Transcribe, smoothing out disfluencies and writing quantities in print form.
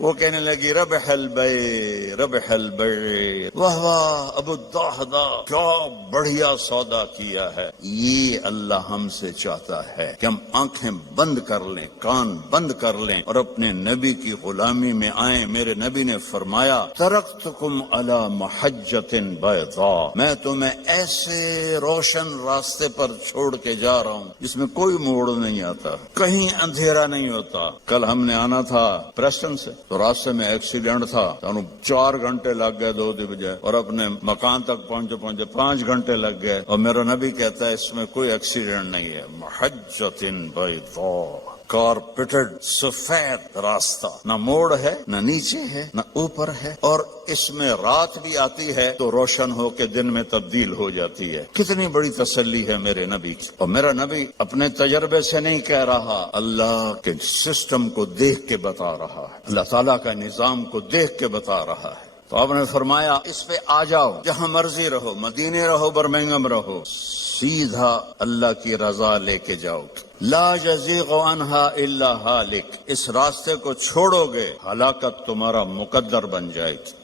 وہ کہنے لگی ربح البیع ربح البیع، واہ واہ ابو الدحداح کیا بڑھیا سودا کیا ہے۔ یہ اللہ ہم سے چاہتا ہے کہ ہم آنکھیں بند کر لیں، کان بند کر لیں اور اپنے نبی کی غلامی میں آئیں۔ میرے نبی نے فرمایا ترکتکم علی محجۃ بیضاء، میں تمہیں ایسے روشن راستے پر چھوڑ کے جا رہا ہوں جس میں کوئی موڑ نہیں آتا، کہیں اندھیرا نہیں ہوتا۔ کل ہم نے آنا تھا پریسٹن سے تو راستے میں ایکسیڈنٹ تھا، 4 گھنٹے لگ گئے 2 کے بجائے، اور اپنے مکان تک پہنچے 5 گھنٹے لگ گئے، اور میرا نبی کہتا ہے اس میں کوئی ایکسیڈنٹ نہیں ہے۔ محجۃ بیضاء، کارپیٹڈ سفید راستہ، نہ موڑ ہے نہ نیچے ہے نہ اوپر ہے، اور اس میں رات بھی آتی ہے تو روشن ہو کے دن میں تبدیل ہو جاتی ہے۔ کتنی بڑی تسلی ہے میرے نبی کی۔ اور میرا نبی اپنے تجربے سے نہیں کہہ رہا، اللہ کے سسٹم کو دیکھ کے بتا رہا ہے، اللہ تعالیٰ کا نظام کو دیکھ کے بتا رہا ہے۔ تو آپ نے فرمایا اس پہ آ جاؤ، جہاں مرضی رہو، مدینے رہو برمنگھم رہو، سیدھا اللہ کی رضا لے کے جاؤ۔ لا یزیغ عنہا الا ہالک، اس راستے کو چھوڑو گے ہلاکت تمہارا مقدر بن جائے گی۔